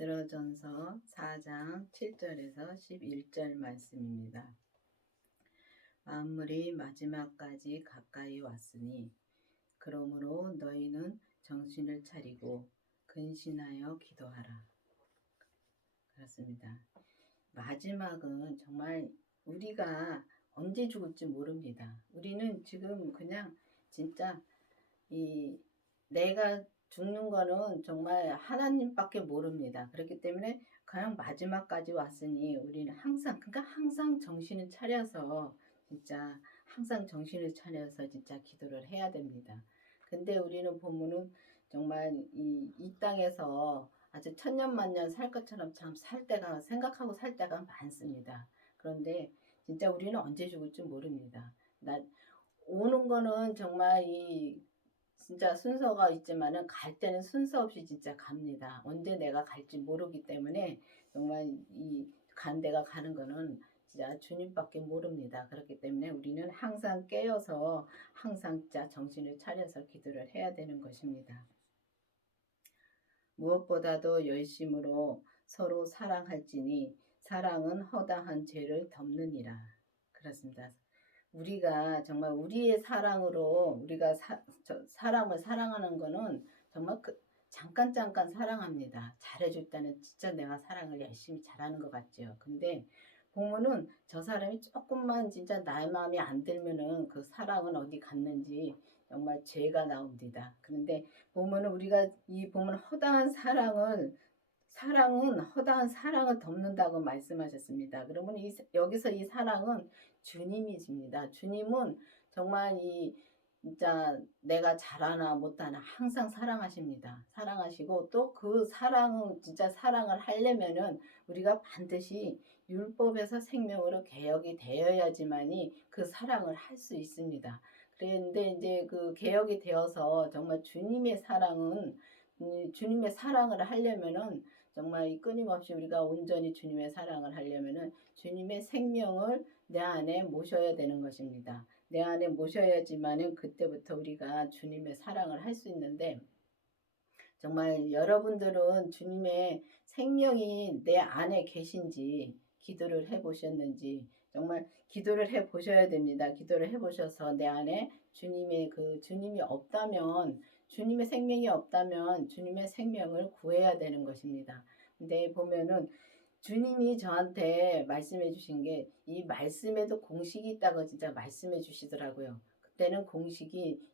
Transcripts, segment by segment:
베드로전서 4장 7절에서 11절 말씀입니다. 만물이 마지막까지 가까이 왔으니 그러므로 너희는 정신을 차리고 근신하여 기도하라. 그렇습니다. 마지막은 정말 우리가 언제 죽을지 모릅니다. 우리는 지금 그냥 진짜 내가 죽는 거는 정말 하나님밖에 모릅니다. 그렇기 때문에 그냥 마지막까지 왔으니 우리는 항상 정신을 차려서 진짜 기도를 해야 됩니다. 근데 우리는 보면은 정말 이 땅에서 아주 천년만년 살 것처럼 참 생각하고 살 때가 많습니다. 그런데 진짜 우리는 언제 죽을지 모릅니다. 오는 거는 정말 진짜 순서가 있지만은 갈 때는 순서 없이 진짜 갑니다. 언제 내가 갈지 모르기 때문에 정말 내가 가는 거는 진짜 주님밖에 모릅니다. 그렇기 때문에 우리는 항상 깨어서 항상 진짜 정신을 차려서 기도를 해야 되는 것입니다. 무엇보다도 열심으로 서로 사랑할지니 사랑은 허다한 죄를 덮느니라. 그렇습니다. 우리가 정말 우리의 사랑으로 우리가 사람을 사랑하는 거는 정말 잠깐 사랑합니다. 잘해줄 때는 진짜 내가 사랑을 열심히 잘하는 것 같죠. 근데 보면은 저 사람이 조금만 진짜 나의 마음에 안 들면은 그 사랑은 어디 갔는지 정말 죄가 나옵니다. 그런데 보면은 우리가 보면 사랑은 허다한 사랑을 덮는다고 말씀하셨습니다. 그러면 여기서 이 사랑은 주님이십니다. 주님은 정말 진짜 내가 잘하나 못하나 항상 사랑하십니다. 사랑하시고 또 그 사랑은 진짜 사랑을 하려면은 우리가 반드시 율법에서 생명으로 개혁이 되어야지만이 그 사랑을 할 수 있습니다. 그런데 이제 그 개혁이 되어서 정말 주님의 사랑을 하려면은 정말 끊임없이 우리가 온전히 주님의 사랑을 하려면은 주님의 생명을 내 안에 모셔야 되는 것입니다. 내 안에 모셔야지만은 그때부터 우리가 주님의 사랑을 할 수 있는데 정말 여러분들은 주님의 생명이 내 안에 계신지 기도를 해 보셨는지 정말 기도를 해 보셔야 됩니다. 기도를 해 보셔서 내 안에 주님이 없다면 주님의 생명이 없다면 주님의 생명을 구해야 되는 것입니다. 근데 보면은 주님이 저한테 말씀해 주신 게 이 말씀에도 공식이 있다고 진짜 말씀해 주시더라고요. 그때는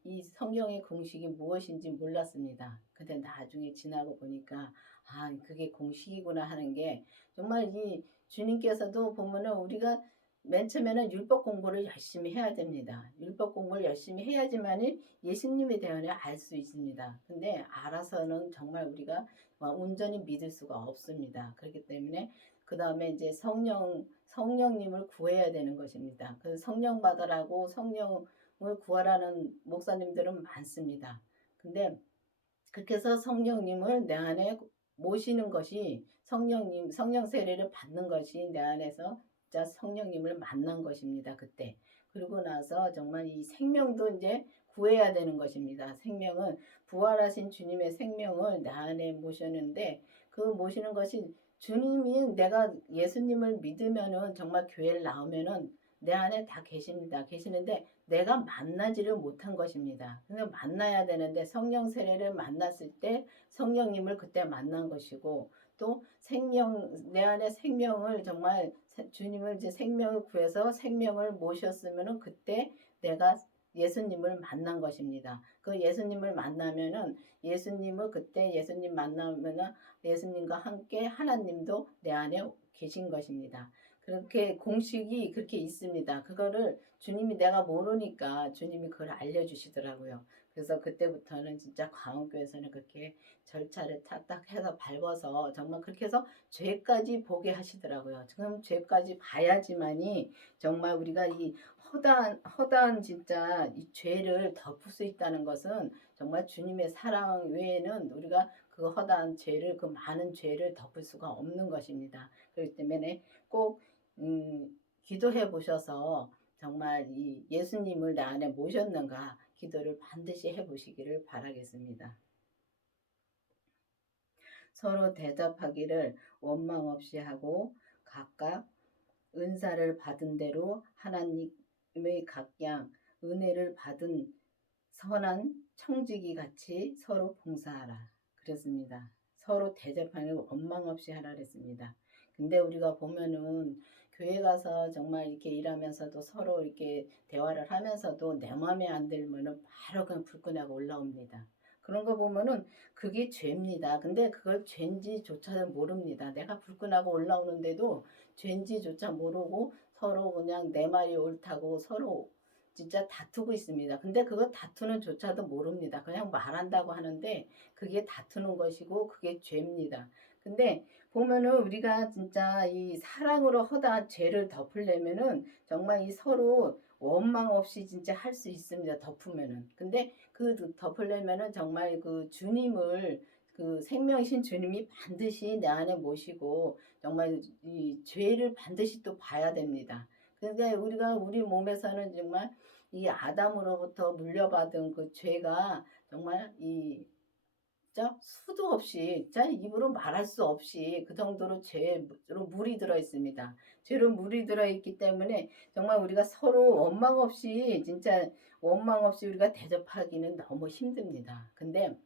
이 성경의 공식이 무엇인지 몰랐습니다. 근데 나중에 지나고 보니까 그게 공식이구나 하는 게 정말 이 주님께서도 보면은 우리가 맨 처음에는 율법 공부를 열심히 해야 됩니다. 율법 공부를 열심히 해야지만 예수님에 대하여 알 수 있습니다. 근데 알아서는 정말 우리가 온전히 믿을 수가 없습니다. 그렇기 때문에 그 다음에 이제 성령님을 구해야 되는 것입니다. 그 성령 받으라고 성령을 구하라는 목사님들은 많습니다. 근데 그렇게 해서 성령님을 내 안에 모시는 것이 성령 세례를 받는 것이 내 안에서 진짜 성령님을 만난 것입니다. 그때. 그리고 나서 정말 이 생명도 이제 구해야 되는 것입니다. 생명은 부활하신 주님의 생명을 내 안에 모셨는데 그 모시는 것이 내가 예수님을 믿으면은 정말 교회를 나오면은 내 안에 다 계시는데 내가 만나지를 못한 것입니다. 그래서 만나야 되는데 성령 세례를 만났을 때 성령님을 그때 만난 것이고 또 내 안에 생명을 정말 주님을 이제 생명을 구해서 생명을 모셨으면은 그때 내가 예수님을 만난 것입니다. 그 예수님을 만나면은 그때 예수님 만나면은 예수님과 함께 하나님도 내 안에 계신 것입니다. 그렇게 공식이 그렇게 있습니다. 그거를 주님이 내가 모르니까 주님이 그걸 알려주시더라고요. 그래서 그때부터는 진짜 광원교회에서는 그렇게 절차를 탁탁 해서 밟아서 정말 그렇게 해서 죄까지 보게 하시더라고요. 지금 죄까지 봐야지만이 정말 우리가 이 허다한 진짜 이 죄를 덮을 수 있다는 것은 정말 주님의 사랑 외에는 우리가 그 허다한 죄를, 그 많은 죄를 덮을 수가 없는 것입니다. 그렇기 때문에 꼭 기도해 보셔서 정말 이 예수님을 내 안에 모셨는가 기도를 반드시 해 보시기를 바라겠습니다. 서로 대접하기를 원망 없이 하고 각각 은사를 받은 대로 하나님의 각양 은혜를 받은 선한 청지기 같이 서로 봉사하라 그랬습니다. 서로 대접하는 원망 없이 하라 그랬습니다. 근데 우리가 보면은 교회 가서 정말 이렇게 일하면서도 서로 이렇게 대화를 하면서도 내 마음에 안 들면은 바로 그냥 불끈하고 올라옵니다. 그런 거 보면은 그게 죄입니다. 근데 그걸 죄인지조차도 모릅니다. 내가 불끈하고 올라오는데도 죄인지조차 모르고 서로 그냥 내 말이 옳다고 서로 진짜 다투고 있습니다. 근데 그거 다투는 조차도 모릅니다. 그냥 말한다고 하는데 그게 다투는 것이고 그게 죄입니다. 근데 보면은 우리가 진짜 이 사랑으로 허다한 죄를 덮으려면은 정말 이 서로 원망 없이 진짜 할 수 있습니다. 덮으면은. 근데 그 덮으려면은 정말 그 주님을 그 생명이신 주님이 반드시 내 안에 모시고 정말 이 죄를 반드시 또 봐야 됩니다. 그러니까 우리가 우리 몸에서는 정말 이 아담으로부터 물려받은 그 죄가 정말 이 진짜 수도 없이 진짜 입으로 말할 수 없이 그 정도로 죄로 물이 들어 있습니다. 죄로 물이 들어 있기 때문에 정말 우리가 서로 원망 없이 진짜 원망 없이 우리가 대접하기는 너무 힘듭니다. 근데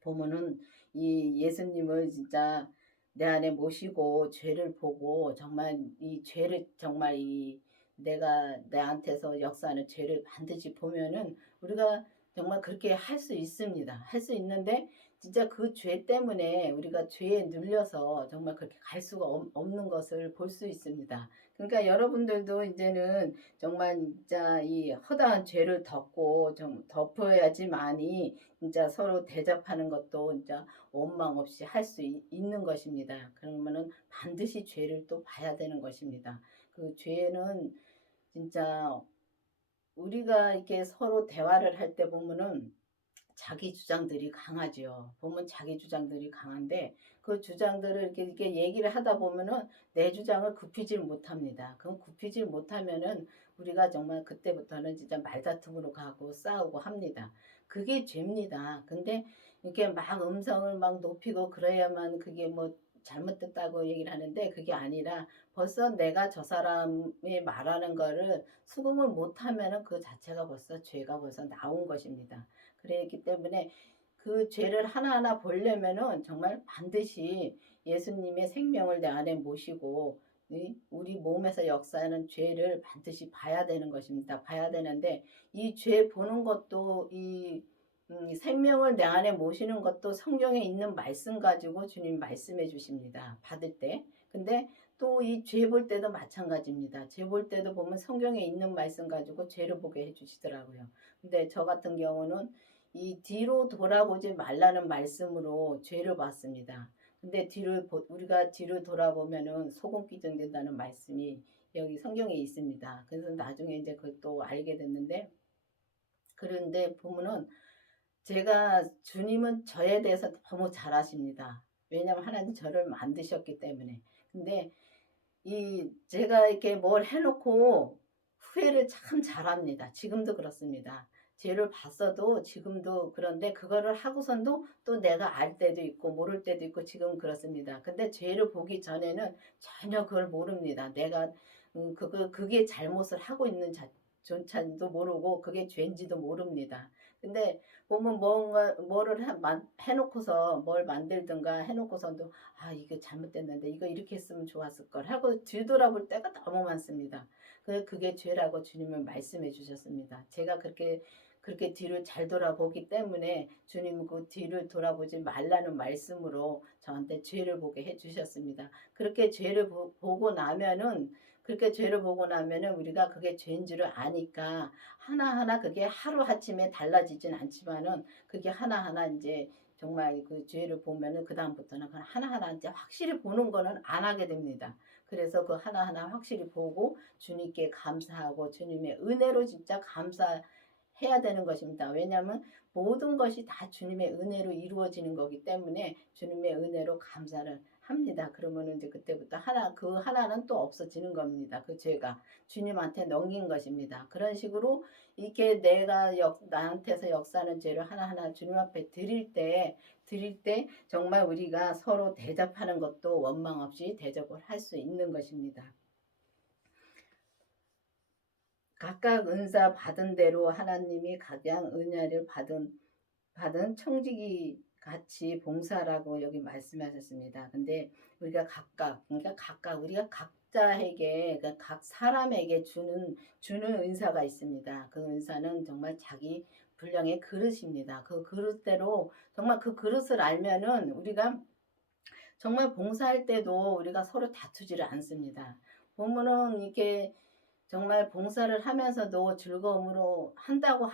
보면은 이 예수님을 진짜 내 안에 모시고 죄를 보고 정말 이 죄를 정말 이 내가 내한테서 역사하는 죄를 반드시 보면은 우리가 정말 그렇게 할 수 있습니다. 할 수 있는데 진짜 그 죄 때문에 우리가 죄에 눌려서 정말 그렇게 갈 수가 없는 것을 볼 수 있습니다. 그러니까 여러분들도 이제는 정말 진짜 이 허다한 죄를 덮고 좀 덮어야지만이 진짜 서로 대접하는 것도 진짜 원망 없이 할 수 있는 것입니다. 그러면은 반드시 죄를 또 봐야 되는 것입니다. 그 죄는 진짜 우리가 이렇게 서로 대화를 할 때 보면은 자기 주장들이 강하지요. 보면 자기 주장들이 강한데 그 주장들을 이렇게 얘기를 하다 보면은 내 주장을 굽히질 못합니다. 그럼 굽히질 못하면은 우리가 정말 그때부터는 진짜 말다툼으로 가고 싸우고 합니다. 그게 죄입니다. 근데 이렇게 막 음성을 막 높이고 그래야만 그게 뭐 잘못됐다고 얘기를 하는데 그게 아니라 벌써 내가 저 사람이 말하는 거를 수긍을 못하면은 그 자체가 벌써 죄가 벌써 나온 것입니다. 그랬기 때문에 그 죄를 하나하나 보려면은 정말 반드시 예수님의 생명을 내 안에 모시고 우리 몸에서 역사하는 죄를 반드시 봐야 되는 것입니다. 봐야 되는데 이 죄 보는 것도 이 생명을 내 안에 모시는 것도 성경에 있는 말씀 가지고 주님 말씀해 주십니다. 받을 때. 근데 또 이 죄 볼 때도 마찬가지입니다. 죄 볼 때도 보면 성경에 있는 말씀 가지고 죄를 보게 해 주시더라고요. 근데 저 같은 경우는 이 뒤로 돌아보지 말라는 말씀으로 죄를 봤습니다. 근데 우리가 뒤를 돌아보면은 소금 기정된다는 말씀이 여기 성경에 있습니다. 그래서 나중에 이제 그것도 알게 됐는데 그런데 보면은 제가 주님은 저에 대해서 너무 잘 아십니다. 왜냐하면 하나님 저를 만드셨기 때문에. 근데 이 제가 이렇게 뭘 해놓고 후회를 참 잘합니다. 지금도 그렇습니다. 죄를 봤어도 지금도 그런데 그거를 하고선도 또 내가 알 때도 있고 모를 때도 있고 지금 그렇습니다. 근데 죄를 보기 전에는 전혀 그걸 모릅니다. 내가 그게 잘못을 하고 있는 존재도 모르고 그게 죄인지도 모릅니다. 근데 보면 뭔가 뭐를 해놓고서 뭘 만들든가 해놓고선도 아 이게 잘못됐는데 이거 이렇게 했으면 좋았을 걸 하고 뒤돌아볼 때가 너무 많습니다. 그게 죄라고 주님은 말씀해 주셨습니다. 제가 그렇게 뒤를 잘 돌아보기 때문에 주님은 그 뒤를 돌아보지 말라는 말씀으로 저한테 죄를 보게 해 주셨습니다. 그렇게 죄를 보고 나면은 그렇게 죄를 보고 나면은 우리가 그게 죄인 줄을 아니까 하나하나 그게 하루아침에 달라지진 않지만은 그게 하나하나 이제 정말 그 죄를 보면은 그다음부터는 그 하나하나 이제 확실히 보는 거는 안 하게 됩니다. 그래서 그 하나하나 확실히 보고 주님께 감사하고 주님의 은혜로 진짜 감사해야 되는 것입니다. 왜냐하면 모든 것이 다 주님의 은혜로 이루어지는 거기 때문에 주님의 은혜로 감사를 합니다. 그러면은 이제 그때부터 그 하나는 또 없어지는 겁니다. 그 죄가 주님한테 넘긴 것입니다. 그런 식으로 이렇게 내가 나한테서 역사하는 죄를 하나하나 주님 앞에 드릴 때 드릴 때 정말 우리가 서로 대접하는 것도 원망 없이 대접을 할 수 있는 것입니다. 각각 은사 받은 대로 하나님이 각양 은혜를 받은 청지기 같이 봉사라고 여기 말씀하셨습니다. 근데 우리가 각각 우리가 각자에게 그러니까 각 사람에게 주는 은사가 있습니다. 그 은사는 정말 자기 분량의 그릇입니다. 그 그릇대로 정말 그 그릇을 알면은 우리가 정말 봉사할 때도 우리가 서로 다투지를 않습니다. 보면은 이렇게 정말 봉사를 하면서도 즐거움으로 한다고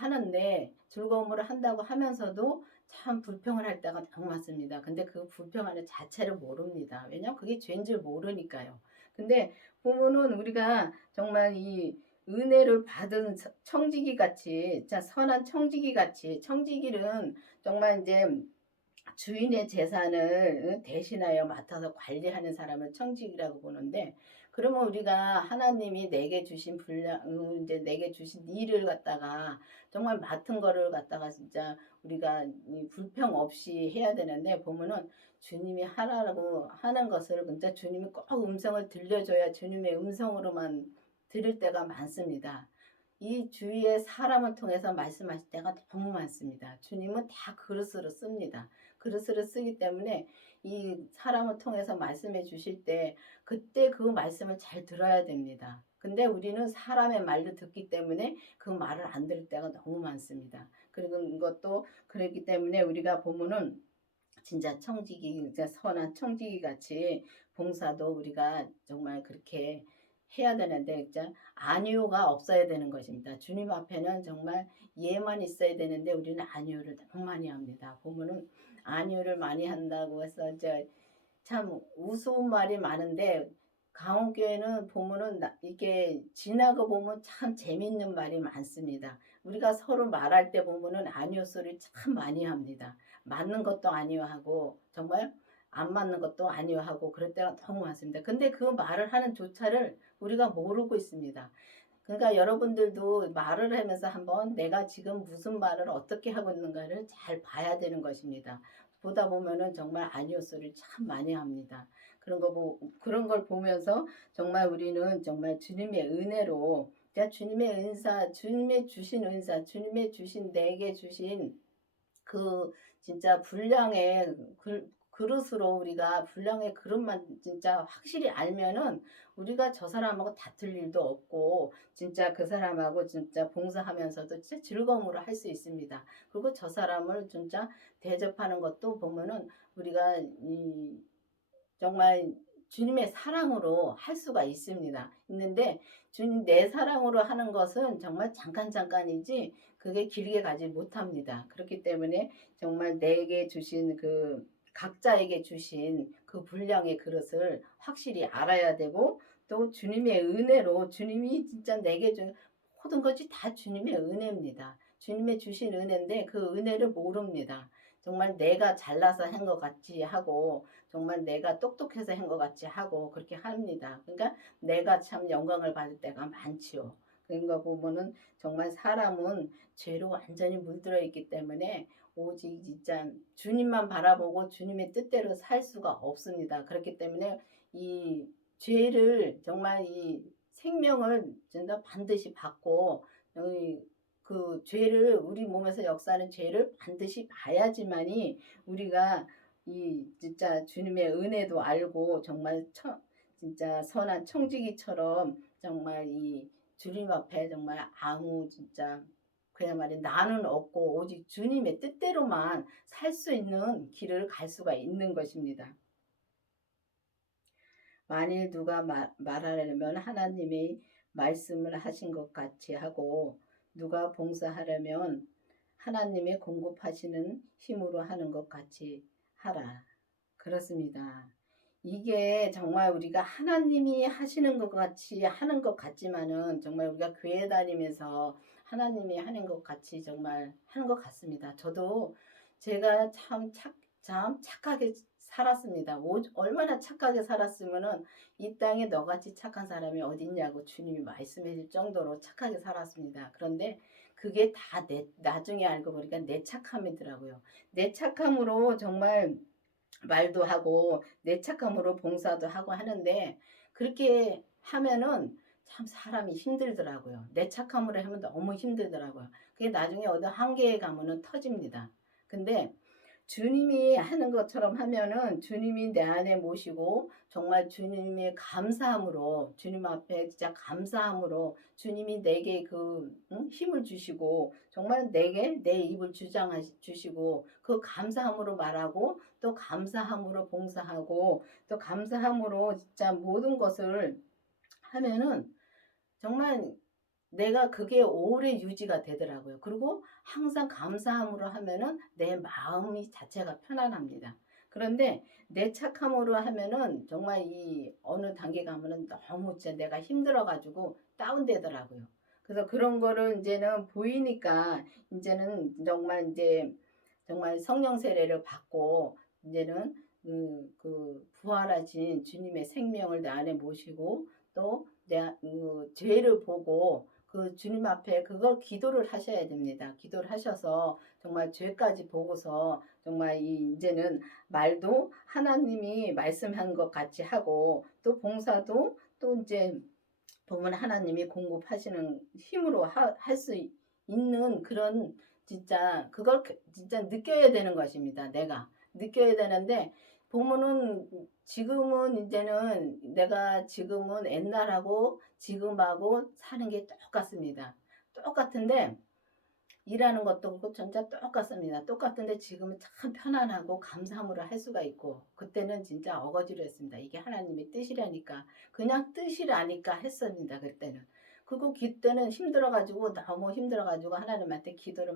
하면서도 참 불평을 할 때가 너무 많습니다. 근데 그 불평하는 자체를 모릅니다. 왜냐면 그게 죄인 줄 모르니까요. 근데 보면은 우리가 정말 이 은혜를 받은 청지기 같이, 자, 선한 청지기 같이, 청지기는 정말 이제 주인의 재산을 대신하여 맡아서 관리하는 사람을 청직이라고 보는데, 그러면 우리가 하나님이 내게 주신 이제 내게 주신 일을 갖다가 정말 맡은 거를 갖다가 진짜 우리가 불평 없이 해야 되는데, 보면은 주님이 하라고 하는 것을 진짜 주님이 꼭 음성을 들려줘야 주님의 음성으로만 들을 때가 많습니다. 이 주위의 사람을 통해서 말씀하실 때가 너무 많습니다. 주님은 다 그릇으로 씁니다. 그릇으로 쓰기 때문에 이 사람을 통해서 말씀해 주실 때 그때 그 말씀을 잘 들어야 됩니다. 근데 우리는 사람의 말도 듣기 때문에 그 말을 안 들을 때가 너무 많습니다. 그리고 이것도 그렇기 때문에 우리가 보면은 진짜 진짜 선한 청지기 같이 봉사도 우리가 정말 그렇게 해야 되는데 진짜 아니오가 없어야 되는 것입니다. 주님 앞에는 정말 예만 있어야 되는데 우리는 아니오를 너무 많이 합니다. 보면은 아니오를 많이 한다고 해서 이제 참 우스운 말이 많은데 강원교회는 보면은 이게 지나고 보면 참 재밌는 말이 많습니다. 우리가 서로 말할 때 보면은 아니오 소리 참 많이 합니다. 맞는 것도 아니오 하고 정말 안 맞는 것도 아니오 하고 그럴 때가 너무 많습니다. 근데 그 말을 하는 조차를 우리가 모르고 있습니다. 그러니까 여러분들도 말을 하면서 한번 내가 지금 무슨 말을 어떻게 하고 있는가를 잘 봐야 되는 것입니다. 보다 보면은 정말 아니오 소리를 참 많이 합니다. 그런 걸 보면서 정말 우리는 정말 주님의 은혜로 주님의 은사, 주님의 주신 내게 주신 그 진짜 분량의 그릇으로 우리가 분량의 그릇만 진짜 확실히 알면은 우리가 저 사람하고 다툴 일도 없고 진짜 그 사람하고 진짜 봉사하면서도 진짜 즐거움으로 할 수 있습니다. 그리고 저 사람을 진짜 대접하는 것도 보면은 우리가 정말 주님의 사랑으로 할 수가 있는데 주님 내 사랑으로 하는 것은 정말 잠깐이지 그게 길게 가지 못합니다. 그렇기 때문에 정말 내게 주신 각자에게 주신 그 분량의 그릇을 확실히 알아야 되고 또 주님의 은혜로 주님이 진짜 내게 준 모든 것이 다 주님의 은혜입니다. 주님의 주신 은혜인데 그 은혜를 모릅니다. 정말 내가 잘나서 한 것 같이 하고 정말 내가 똑똑해서 한 것 같이 하고 그렇게 합니다. 그러니까 내가 참 영광을 받을 때가 많지요. 그러니까 보면은 정말 사람은 죄로 완전히 물들어 있기 때문에 오직 진짜 주님만 바라보고 주님의 뜻대로 살 수가 없습니다. 그렇기 때문에 이 죄를 정말 이 생명을 진짜 반드시 받고 그 죄를 우리 몸에서 역사하는 죄를 반드시 봐야지만이 우리가 이 진짜 주님의 은혜도 알고 정말 진짜 선한 청지기처럼 정말 이 주님 앞에 정말 아무 진짜 그야말로 나는 없고 오직 주님의 뜻대로만 살 수 있는 길을 갈 수가 있는 것입니다. 만일 누가 말하려면 하나님이 말씀을 하신 것 같이 하고 누가 봉사하려면 하나님의 공급하시는 힘으로 하는 것 같이 하라. 그렇습니다. 이게 정말 우리가 하나님이 하시는 것 같이 하는 것 같지만은 정말 우리가 교회 다니면서 하나님이 하는 것 같이 정말 하는 것 같습니다. 저도 제가 참 착하게 살았습니다. 얼마나 착하게 살았으면은 이 땅에 너같이 착한 사람이 어딨냐고 주님이 말씀해 줄 정도로 착하게 살았습니다. 그런데 그게 다 나중에 알고 보니까 내 착함이더라고요. 내 착함으로 정말 말도 하고 내 착함으로 봉사도 하고 하는데 그렇게 하면은 참 사람이 힘들더라고요. 내 착함으로 하면 너무 힘들더라고요. 그게 나중에 어느 한계에 가면은 터집니다. 근데 주님이 하는 것처럼 하면은 주님이 내 안에 모시고 정말 주님의 감사함으로 주님 앞에 진짜 감사함으로 주님이 내게 힘을 주시고 정말 내게 내 입을 주장하 주시고 그 감사함으로 말하고 또 감사함으로 봉사하고 또 감사함으로 진짜 모든 것을 하면은 정말 내가 그게 오래 유지가 되더라고요. 그리고 항상 감사함으로 하면은 내 마음이 자체가 편안합니다. 그런데 내 착함으로 하면은 정말 이 어느 단계 가면은 너무 진짜 내가 힘들어 가지고 다운되더라고요. 그래서 그런 거를 이제는 보이니까 이제는 정말 이제 정말 성령 세례를 받고 이제는 부활하신 주님의 생명을 내 안에 모시고 또 내 죄를 보고 그 주님 앞에 그걸 기도를 하셔야 됩니다. 기도를 하셔서 정말 죄까지 보고서 정말 이제는 말도 하나님이 말씀한 것 같이 하고 또 봉사도 또 이제 보면 하나님이 공급하시는 힘으로 할 수 있는 그런 진짜 그걸 진짜 느껴야 되는 것입니다. 내가 느껴야 되는데 보면은 지금은 이제는 내가 지금은 옛날하고 지금하고 사는 게 똑같습니다. 똑같은데 일하는 것도 그렇고 진짜 똑같습니다. 똑같은데 지금은 참 편안하고 감사함으로 할 수가 있고 그때는 진짜 어거지로 했습니다. 이게 하나님의 뜻이라니까 그냥 뜻이라니까 했습니다. 그때는. 그리고 그때는 힘들어가지고 너무 힘들어가지고 하나님한테 기도를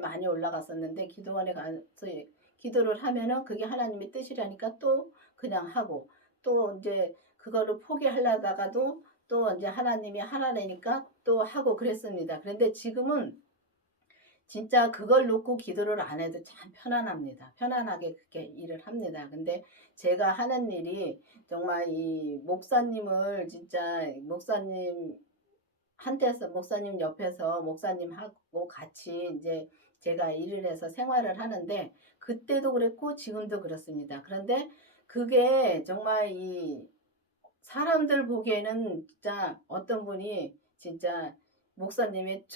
많이 올라갔었는데 기도원에 가서 기도를 하면은 그게 하나님의 뜻이라니까 또 그냥 하고 또 이제 그거를 포기하려다가도 또 이제 하나님이 하라니까 또 하고 그랬습니다. 그런데 지금은 진짜 그걸 놓고 기도를 안 해도 참 편안합니다. 편안하게 그렇게 일을 합니다. 근데 제가 하는 일이 정말 이 목사님을 진짜 목사님 한테서 목사님 옆에서 목사님하고 같이 이제 제가 일을 해서 생활을 하는데 그때도 그랬고 지금도 그렇습니다. 그런데 그게 정말 이 사람들 보기에는 진짜 어떤 분이 진짜 목사님이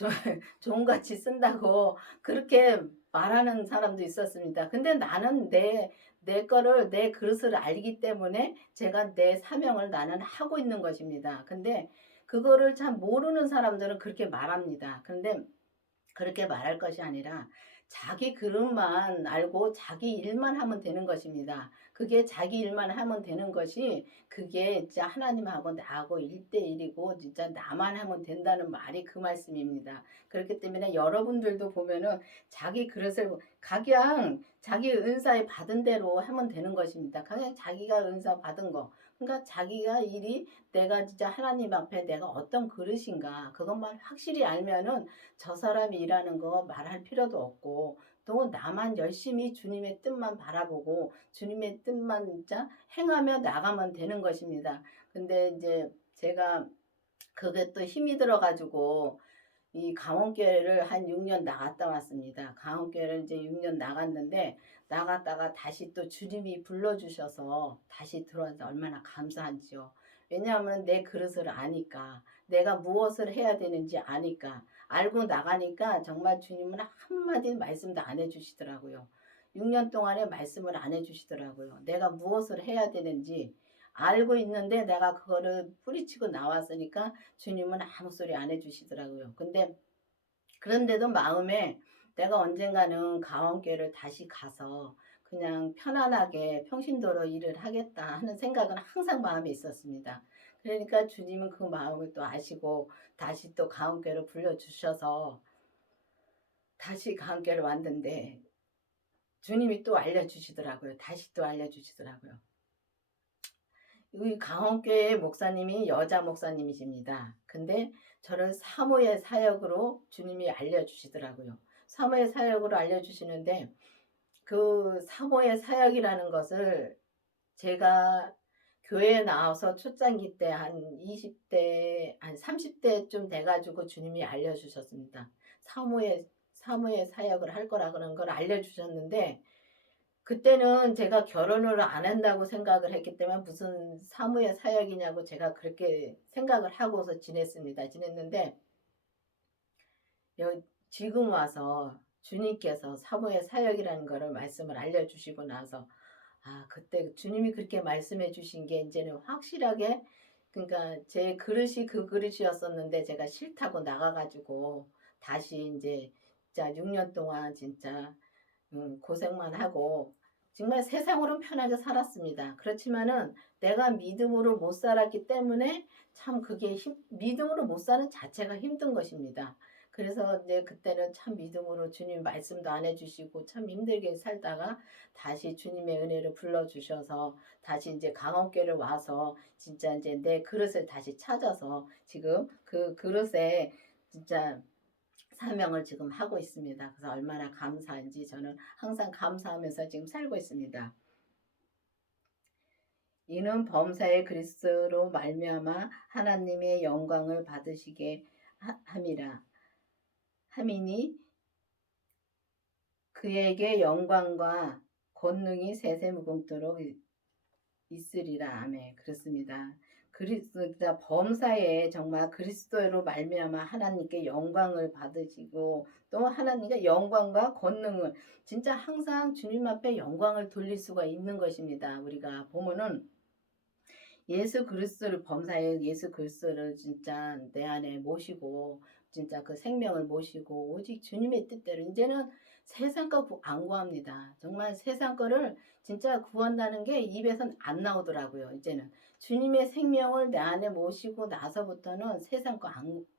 종같이 쓴다고 그렇게 말하는 사람도 있었습니다. 근데 나는 내 거를 내 그릇을 알기 때문에 제가 내 사명을 나는 하고 있는 것입니다. 근데 그거를 참 모르는 사람들은 그렇게 말합니다. 근데 그렇게 말할 것이 아니라 자기 그릇만 알고 자기 일만 하면 되는 것입니다. 그게 자기 일만 하면 되는 것이 그게 진짜 하나님하고 나하고 1대1이고 진짜 나만 하면 된다는 말이 그 말씀입니다. 그렇기 때문에 여러분들도 보면은 자기 그릇을 그냥 자기 은사에 받은 대로 하면 되는 것입니다. 그냥 자기가 은사 받은 거. 그러니까 자기가 일이 내가 진짜 하나님 앞에 내가 어떤 그릇인가 그것만 확실히 알면은 저 사람이 일하는 거 말할 필요도 없고 또 나만 열심히 주님의 뜻만 바라보고 주님의 뜻만 진짜 행하며 나가면 되는 것입니다. 근데 이제 제가 그게 또 힘이 들어가지고 이 강원교회를 한 6년 나갔다 왔습니다. 강원교회를 이제 6년 나갔는데 나갔다가 다시 또 주님이 불러주셔서 다시 들어와서 얼마나 감사한지요. 왜냐하면 내 그릇을 아니까 내가 무엇을 해야 되는지 아니까 알고 나가니까 정말 주님은 한마디 말씀도 안 해주시더라고요. 6년 동안에 말씀을 안 해주시더라고요. 내가 무엇을 해야 되는지 알고 있는데 내가 그거를 뿌리치고 나왔으니까 주님은 아무 소리 안 해주시더라고요. 근데 그런데도 마음에 내가 언젠가는 강원교회를 다시 가서 그냥 편안하게 평신도로 일을 하겠다 하는 생각은 항상 마음에 있었습니다. 그러니까 주님은 그 마음을 또 아시고 다시 또 강원교회를 불러주셔서 다시 강원교회를 왔는데 주님이 또 알려주시더라고요. 다시 또 알려주시더라고요. 이 강원교회 목사님이 여자 목사님이십니다. 근데 저를 사모의 사역으로 주님이 알려주시더라고요. 사모의 사역으로 알려주시는데 그 사모의 사역이라는 것을 제가 교회에 나와서 초창기 때 한 20대 한 30대쯤 돼 가지고 주님이 알려 주셨습니다. 사무의 사역을 할 거라 그런 걸 알려 주셨는데 그때는 제가 결혼을 안 한다고 생각을 했기 때문에 무슨 사무의 사역이냐고 제가 그렇게 생각을 하고서 지냈는데 여 지금 와서 주님께서 사무의 사역이라는 거를 말씀을 알려 주시고 나서 그때 주님이 그렇게 말씀해 주신 게 인제는 확실하게 그러니까 제 그릇이 그 그릇이었었는데 제가 싫다고 나가 가지고 다시 인제 진짜 6년 동안 진짜 고생만 하고 정말 세상으로는 편하게 살았습니다. 그렇지만은 내가 믿음으로 못 살았기 때문에 참 그게 믿음으로 못 사는 자체가 힘든 것입니다. 그래서 이제 그때는 참 믿음으로 주님 말씀도 안 해 주시고 참 힘들게 살다가 다시 주님의 은혜를 불러 주셔서 다시 인제 강원교회를 와서 진짜 인제 내 그릇을 다시 찾아서 지금 그 그릇에 진짜 사명을 지금 하고 있습니다. 그래서 얼마나 감사한지 저는 항상 감사하면서 지금 살고 있습니다. 이는 범사의 그리스도로 말미암아 하나님의 영광을 받으시게 함이라 함이니 그에게 영광과 권능이 세세무궁토록 있으리라. 아멘. 그렇습니다. 그리스도 범사에 정말 그리스도로 말미암아 하나님께 영광을 받으시고 또 하나님께 영광과 권능을 진짜 항상 주님 앞에 영광을 돌릴 수가 있는 것입니다. 우리가 보면은 예수 그리스도를 범사에 예수 그리스도를 진짜 내 안에 모시고 진짜 그 생명을 모시고 오직 주님의 뜻대로 이제는 세상 거 안 구합니다. 정말 세상 거를 진짜 구한다는 게 입에선 안 나오더라고요. 이제는 주님의 생명을 내 안에 모시고 나서부터는 세상 거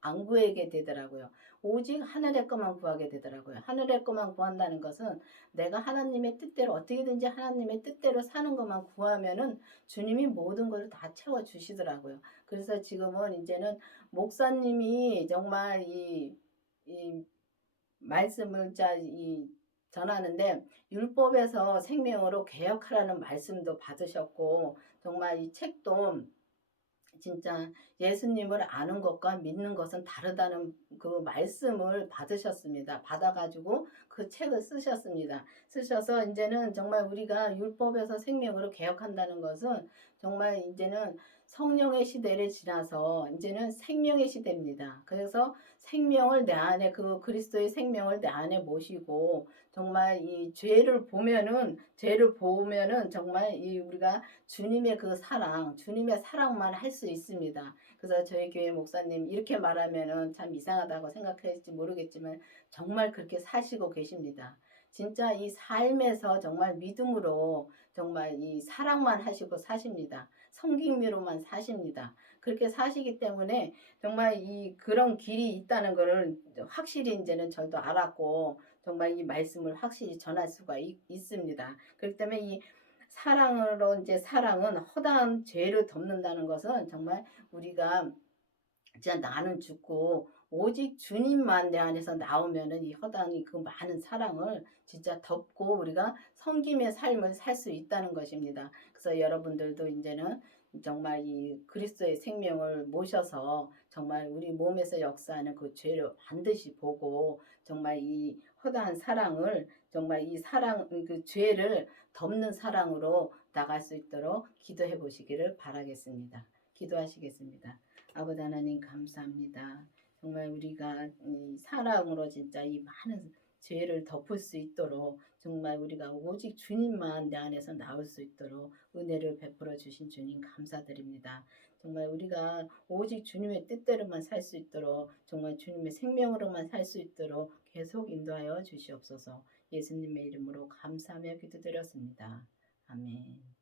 안 구하게 되더라고요. 오직 하늘의 것만 구하게 되더라고요. 하늘의 것만 구한다는 것은 내가 하나님의 뜻대로 어떻게든지 하나님의 뜻대로 사는 것만 구하면은 주님이 모든 것을 다 채워 주시더라고요. 그래서 지금은 이제는 목사님이 정말 이 말씀을 전하는데 율법에서 생명으로 개혁하라는 말씀도 받으셨고 정말 이 책도 진짜 예수님을 아는 것과 믿는 것은 다르다는 그 말씀을 받으셨습니다. 받아 가지고 그 책을 쓰셨습니다. 쓰셔서 인제는 정말 우리가 율법에서 생명으로 개혁한다는 것은 정말 인제는 성령의 시대를 지나서 인제는 생명의 시대입니다. 그래서 생명을 내 안에 그 그리스도의 생명을 내 안에 모시고 정말 이 죄를 보면은 정말 이 우리가 주님의 그 사랑, 주님의 사랑만 할 수 있습니다. 그래서 저희 교회 목사님 이렇게 말하면은 참 이상하다고 생각할지 모르겠지만 정말 그렇게 사시고 계십니다. 진짜 이 삶에서 정말 믿음으로 정말 이 사랑만 하시고 사십니다. 섬김으로만 사십니다. 그렇게 사시기 때문에 정말 이 그런 길이 있다는 것을 확실히 이제는 저도 알았고 정말 이 말씀을 확실히 전할 수가 있습니다. 그렇기 때문에 이 사랑으로 이제 사랑은 허다한 죄를 덮는다는 것은 정말 우리가 진짜 나는 죽고 오직 주님만 내 안에서 나오면은 이 허당이 그 많은 사랑을 진짜 덮고 우리가 섬김의 삶을 살 수 있다는 것입니다. 그래서 여러분들도 이제는 정말 이 그리스도의 생명을 모셔서 정말 우리 몸에서 역사하는 그 죄를 반드시 보고 정말 이 허다한 사랑을 정말 이 사랑 그 죄를 덮는 사랑으로 나갈 수 있도록 기도해 보시기를 바라겠습니다. 기도하시겠습니다. 아버지 하나님 감사합니다. 정말 우리가 이 사랑으로 진짜 이 많은 죄를 덮을 수 있도록 정말 우리가 오직 주님만 내 안에서 나올 수 있도록 은혜를 베풀어 주신 주님 감사드립니다. 정말 우리가 오직 주님의 뜻대로만 살 수 있도록 정말 주님의 생명으로만 살 수 있도록 계속 인도하여 주시옵소서. 예수님의 이름으로 감사하며 기도드렸습니다. 아멘.